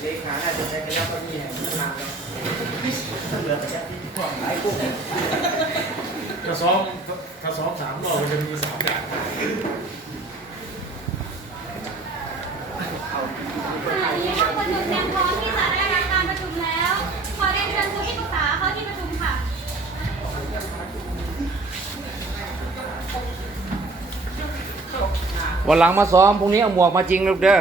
เลขาน่าจะใช้ระยับเก้าอี้แห่งนี้นานแล้วเหลือแต่ยับที่พวกหลายกุ้งถ้าซ้อมถ้าซ้อมสามรอบมันจะมีสามอย่างขณะนี้ห้องประชุมเตรียมพร้อมที่จะได้รับการประชุมแล้ว ขอเรียนเชิญผู้ที่ปรึกษาเข้าที่ประชุมค่ะ วันหลังมาซ้อมพรุ่งนี้เอาหมวกมาจริงลูกเด้อ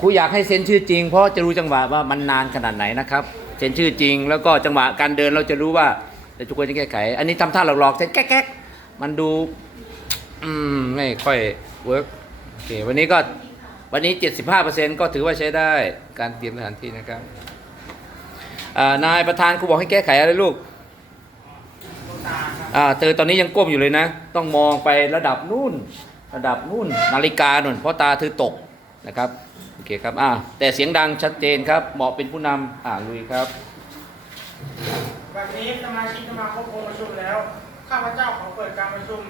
กูอยากให้เซ็นชื่อจริง เพราะจะรู้จังหวะว่ามันนานขนาดไหนนะครับเซ็นชื่อจริง แล้วก็จังหวะการเดินเราจะรู้ว่าแต่ทุกคนจะแก้ไข อันนี้ทำท่าหลอกๆเซ็นแก๊กๆมันดูอืมไม่ค่อยเวิร์กโอเควันนี้ก็วันนี้ 75%ก็ถือว่าใช้ได้การเตรียมสถานที่นะครับนายประธานครูบอกให้แก้ไขอะไรลูกเธอตอนนี้ยังก้มอยู่เลยนะ ต้องมองไประดับนู่น ระดับนู่นนาฬิกาหนุนเพราะตาเธอตกนะครับ เคครับอ่าแต่เสียงดังชัดเจนครับเหมาะเป็นผู้นำอ่าลุยครับวันนี้สมาชิกสมาคมองค์ประชุมแล้ว ข้าพเจ้าขอเปิดการประชุม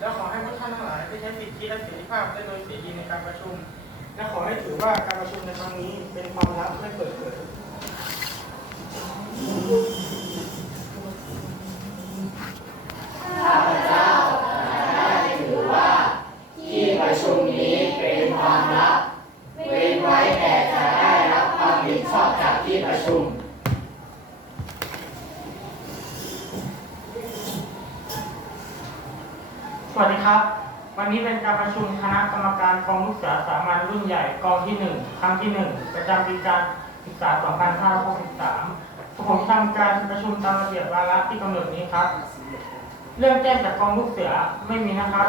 แล้วขอให้พวกท่านทั้งหลายได้ใช้สิทธิและเสรีภาพได้โดยเสรีในการประชุม และขอให้ถือว่าการประชุมในครั้งนี้เป็นความลับไม่เปิดเผย วันนี้เป็นการประชุมคณะกรรมการกองลูกเสือสามัญรุ่นใหญ่กองที่ 1 ครั้งที่ 1 ประจำปีการศึกษา 2563 ผมทำการประชุมตามระเบียบวาระที่กำหนดนี้ครับ เรื่องแจ้งจากกองลูกเสือไม่มีนะครับ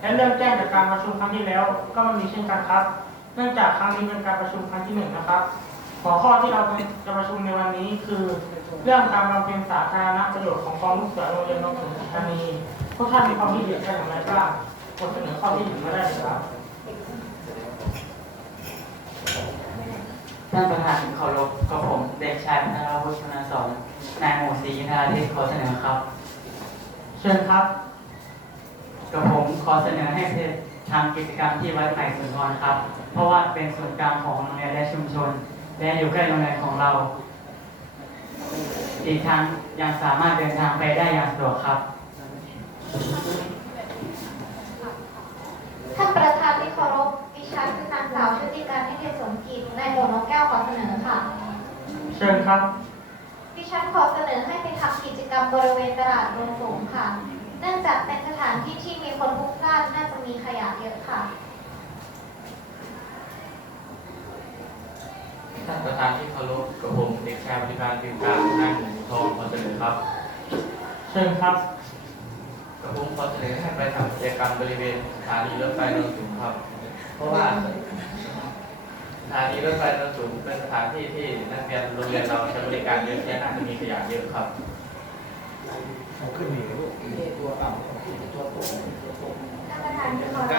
และเรื่องแจ้งจากการประชุมครั้งที่แล้วก็ไม่มีเช่นกันครับ เนื่องจากครั้งนี้เป็นการประชุมครั้งที่หนึ่งนะครับ หัวข้อที่เราจะประชุมในวันนี้คือ เรื่องการบำเพ็ญสาธารณประโยชน์ของกองลูกเสือโรงเรียนนงขุนธานีพวกท่านมีความคิดเห็นอย่างไรบ้าง กดเสนอข้อที่หนึ่งมาได้เลยครับท่านประธานที่เคารพกับผมเด็กชายพันาวุฒิชนาสอนนายหมู่ศรีนทราเทศขอเสนอครับ เชิญครับกับผมขอเสนอให้เพจทำกิจกรรมที่วัดใหม่สุนทรครับ เพราะว่าเป็นส่วนกลางของโรงเรียนและชุมชน และอยู่ใกล้โรงเรียนของเรา อีกทั้งยังสามารถเดินทางไปได้อย่างสะดวกครับ ท่านประธานที่เคารพดิฉันคือนางสาวชุติการนิเทศสมกิจในหมวดนกแก้วขอเสนอค่ะ เชิญครับ ดิฉันขอเสนอให้ไปทำกิจกรรมบริเวณตลาดโรงสูงค่ะ เนื่องจากเป็นสถานที่ที่มีคนพลุกพล่านน่าจะมีขยะเยอะค่ะ ท่านประธานที่เคารพกับผมเด็กชายบริการติวการนายหมูทองขอเสนอครับ เชิญครับกับ ผมขอเสนอให้ไปทำกิจกรรมบริเวณสถานีรถไฟนนสูงครับ เพราะว่าสถานีรถไฟนนสูงเป็นสถานที่ที่นักเรียนโรงเรียนเราใช้บริการเยอะและน่าจะมีขยะเยอะครับเอาขึ้นนี่ลูกตัวเปล่าตัวโตท่านประธานที่เคาร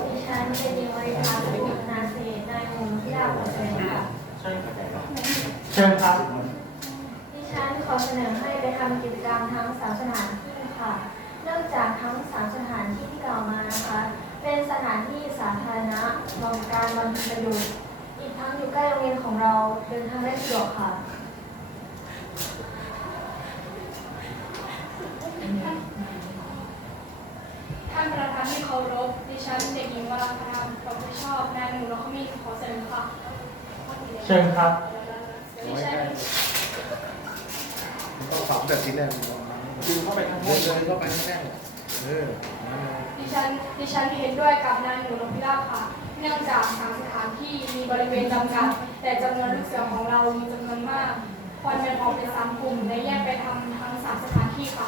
พดิฉันเป็นยิวริทาสุวรรณาเศษนายมูลที่ดาวขอเสนอค่ะเชิญเชิญครับดิฉันขอเสนอให้ไปทำกิจกรรมทั้งสามสถานที่ค่ะเนื่องจาก ทั้งสามสถานที่ที่กล่าวมานะคะ เป็นสถานที่สาธารณะบริการบำเพ็ญประโยชน์อีกทั้งอยู่ใกล้โรงเรียนของเราเดินทางได้สะดวกค่ะ ท่านประธานที่เคารพ ดิฉันเด็กหญิงวราพรามความไม่ชอบนายหนูนกขมิ้นขอเสนอค่ะเชิญครับดิฉันต้องสามแบบนี้แน่ดึงเข้าไปข้างบนเลยเข้าไปข้างแน่ เออดิฉันดิฉันเห็นด้วยกับนายหนูนกพิราบค่ะ เนื่องจากทางสถานที่มีบริเวณจำกัด แต่จำนวนลูกเสือของเรามีจำนวนมากควรแบ่งออกเป็นสามกลุ่มและแยกไปทำทั้งสามสถานที่ค่ะ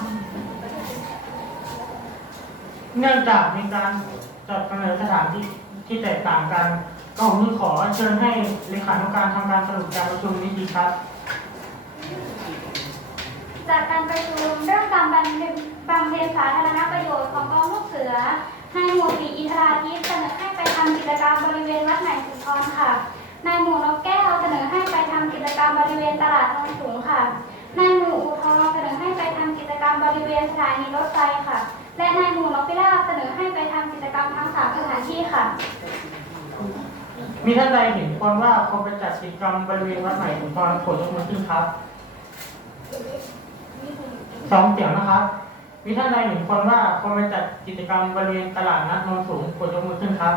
เนื่องจากมีการจัดกำเนิดสถานที่ที่แตกต่างกันก็ผมขอเชิญให้เลขานุการทำการสรุปการประชุมนี้ดีครับ จากการประชุมเรื่องการบำเพ็ญ บำเพ็ญสาธารณประโยชน์ของกองลูกเสือนายหมู่ศรีอินทราทิพย์เสนอให้ไปทำกิจกรรมบริเวณวัดใหม่สุนทรค่ะ นายหมู่นกแก้วเสนอให้ไปทำกิจกรรมบริเวณตลาดโนนสูงค่ะ นายหมู่อูทองเสนอให้ไปทำกิจกรรมบริเวณสถานีรถไฟค่ะ และนายหมู่นกพิราบเสนอให้ไปทำกิจกรรมทั้งสามสถานที่ค่ะ มีท่านใดเห็นควรว่าควรไปจัดกิจกรรมบริเวณวัดใหม่สุนทรโปรดยกมือขึ้นครับสองเสียงนะครับ มีท่านใดเห็นควรว่าควรไปจัดกิจกรรมบริเวณตลาดนัดโนนสูงโปรดยกมือขึ้นครับ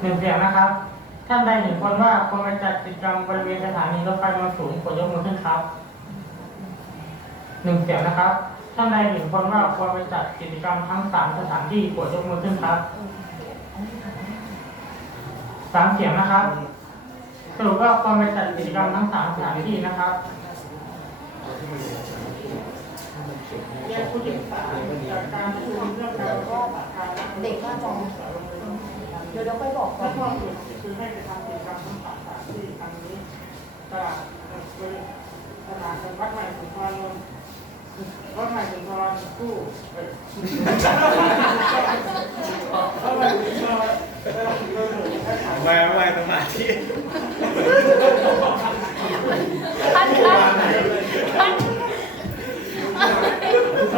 หนึ่งเสียงนะครับ ท่านใดเห็นควรว่าควรไปจัดกิจกรรมบริเวณสถานีรถไฟโนนสูงโปรดยกมือขึ้นครับหนึ่งเสียงนะครับ ท่านใดเห็นควรว่าควรไปจัดกิจกรรมทั้งสามสถานที่โปรดยกมือขึ้นครับสามเสียงนะครับสรุปว่าความไปจัดกิจกรรมทั้งสามสถานที่นะครับ เรียนผู้ศึกษาจากการประชุมเรื่องการการเด็กน่าจะเดี๋ยวเราไปบอกและข้อสุดคือให้ไปทำกิจกรรมทั้งสามสถานที่ครั้งนี้ตลาดสถานวัดใหม่สุนทรวัดใหม่สุนทรคู่เอ้ยวัดใหม่สุนทรไว้ไว้สมาธิท่านท่านท่าน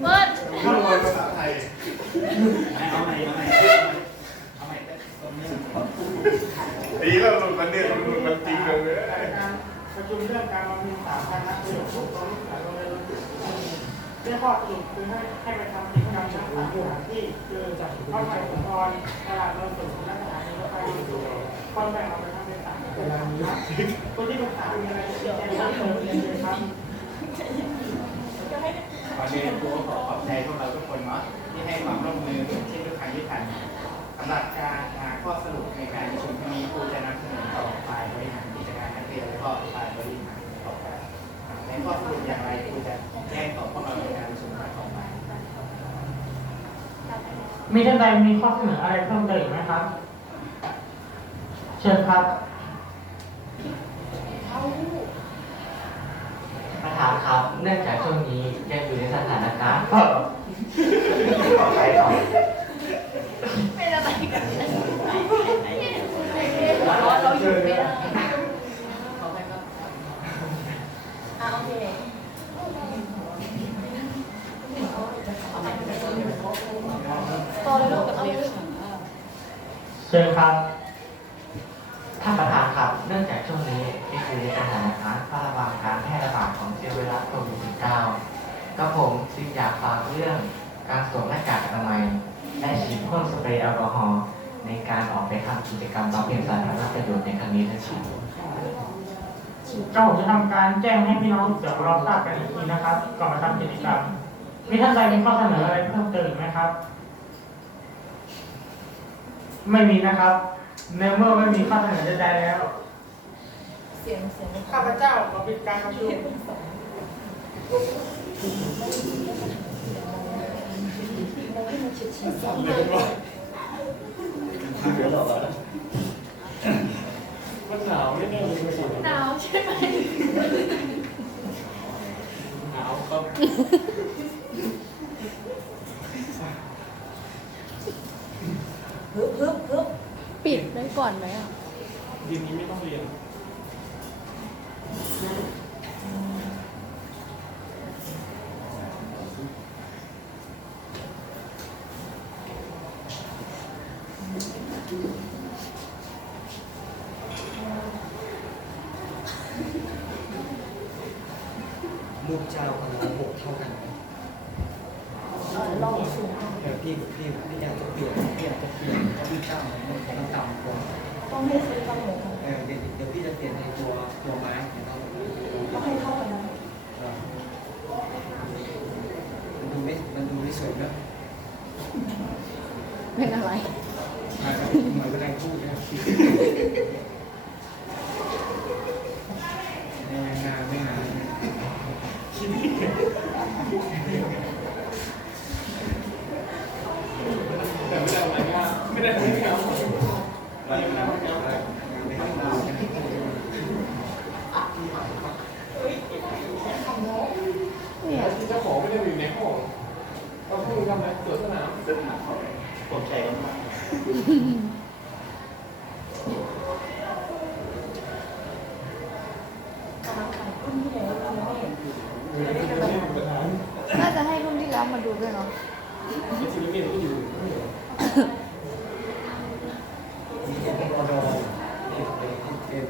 เบิร์ดเบิร์ด ดีแล้วมันเนี่ยมันมันจริงเลย การประชุมเรื่องการบำเพ็ญสาธารณประโยชน์ของกองทัพโรงเรียน เรื่องข้อสรุปคือให้ให้ไปทำกิจกรรมทั้งสามสถาที่คือจากเข้าไปสุนทรตลาดโนนสูงและสถานีรถไฟโนนสูงคนแบ่งออกไปทำเป็นสามกลุ่มนะครับคนที่ปรึกษามีอะไรจะชี้แจงเพิ่มเติมเรียนเชิญครับก่อนอื่นครูขอขอบใจพวกเราทุกคนเนาะที่ให้ความร่วมมือเช่นทุกครั้งที่ผ่านสำหรับการหาข้อสรุปในการประชุมครั้งนี้ครูจะนำเสนอต่อฝ่ายบริหารกิจการนักเรียนและก็ฝ่ายบริหาร ในข้อสรุปอย่างไรครูจะแจ้งต่อพวกเราในการประชุมครั้งต่อไปมีท่านใดมีข้อเสนออะไรเพิ่มเติมอีกไหมครับ เชิญครับประธานครับ เนื่องจากช่วงนี้ยังอยู่ในสถานการณ์ ไปต่อ เป็นอะไรกันร้อนเราหยุดไม่ได้อะโอเคต่อเลยลูกเอาเลย เชิญครับท่านประธานครับ เนื่องจากช่วงนี้ยังอยู่ในสถานการณ์ระวังการแพร่ระบาดของเชื้อไวรัสโควิด -19 ก็ผมจึงอยากฝากเรื่องการสวมหน้ากากอนามัยและฉีดพ่นสเปรย์แอลกอฮอล์ในการออกไปทำกิจกรรมบำเพ็ญสาธารณประโยชน์ในครั้งนี้ด้วยครับก็ผมจะทำการแจ้งให้พี่น้องเสือของเราทราบกันอีกทีนะครับ ก่อนมาทำกิจกรรมมีท่านใดมีข้อเสนออะไรเพิ่มเติมไหมครับ ไม่มีนะครับในเมื่อไม่มีข้อเสนอใดๆแล้ว เสียงเสียงข้าพเจ้าขอปิดการประชุมมันหนาวไม่แน่เลยไม่สิหนาวใช่ไหมหนาวครับฮึบฮึบฮึบปิด ไว้ก่อนไหมอะทีนี้ไม่ต้องเรียน ลูกเจ้ากับเราหกเท่ากัน เออลองสูง เดี๋ยว พี่พี่พี่อยากจะเปลี่ยนพี่อยากจะเปลี่ยนเพราะพี่เจ้ามันมันต่ำกว่าต้องให้ซื้อตั้งหมูเออเดี๋ยวเดี๋ยวพี่จะเปลี่ยนในตัวตัวไม้นะครับต้องให้เท่ากันนะมันดูไม่มันดูไม่สวยแบบเป็นอะไรมากับเหมือนเวลาพูดนะครับไม่งานไม่งาน แต่ไม่ได้อะไรงานไม่ได้ไม่เอาอะไรไม่ได้ไม่เอา ไม่ต้องดาวนะ เจ้าของไม่ได้อยู่ในห้องเขาพูดทำอะไรส วนสนามสนามผมใจกันมากน่าจะให้รุ่นที่แล้วมาดูด้วยเนาะ ที่นี้เมย์ก็อยู่ มีเอ็นเป็นออดอเอ็นเป็นเป็น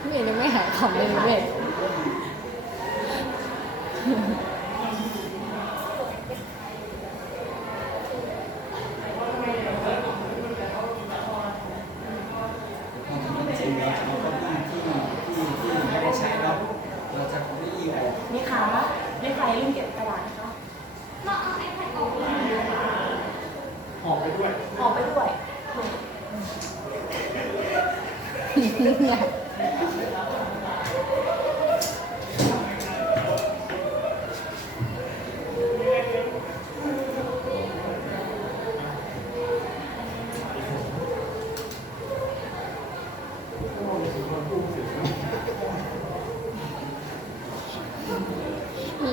ไม่เห็นยังไม่หายขำเลยเว้ย จริงเราจะเอาเก้าอี้ที่ที่ที่ไม่ได้ใช้แล้วเราจะเอาเก้าอี้ออก นี่ค่ะนี่ใครลืมเก็บกระดาษคะ เราเอาไอแพดออกมา ออกไปด้วย ออกไปด้วย เ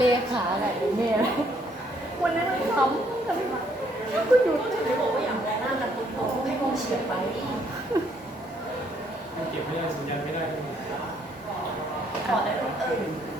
ลขาอะไรเนี่ยวันนั้นมันขำกันมาก็หยุดหรือบอกว่าอย่างไรหน้ามันตรงๆให้กองเฉียบไป เก็บไม่ได้สัญญาณไม่ได้ขอได้รูปอื่น